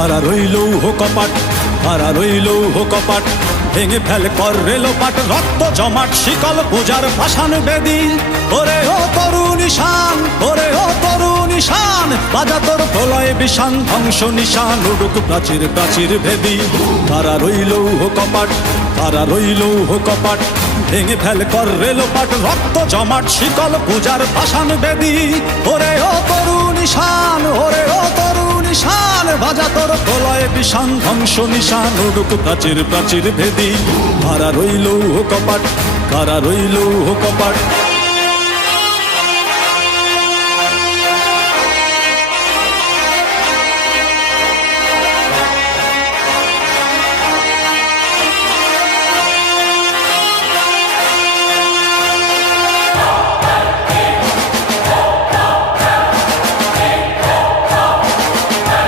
কারা রইল কপাট, কারা রইল কপাট, ভেঙে ফেল কর রেলোপাট, রক্ত জমাট শিকল পূজার পাষাণ বেদী। ওরে ও তরু নিশান, ওরে ও তরু নিশান, বাজা তোর প্রলয় বিষান, ধ্বংস নিশান উড়ুক প্রাচীর প্রাচীর ভেদী। কারা রইল কপাট, কারা রইল কপাট, ভেঙে ফেল কর রেলোপাট, রক্ত জমাট শিকল পূজার পাষাণ বেদী। ওরে ও তরু নিশান, ওরে ও তরু নিশান, বাজা তোর প্রলয় বিষান, ধ্বংস নিশান উড়ুক প্রাচীর প্রাচীর ভেদী। কারা রইল কপাট, কারা রইল কপাট।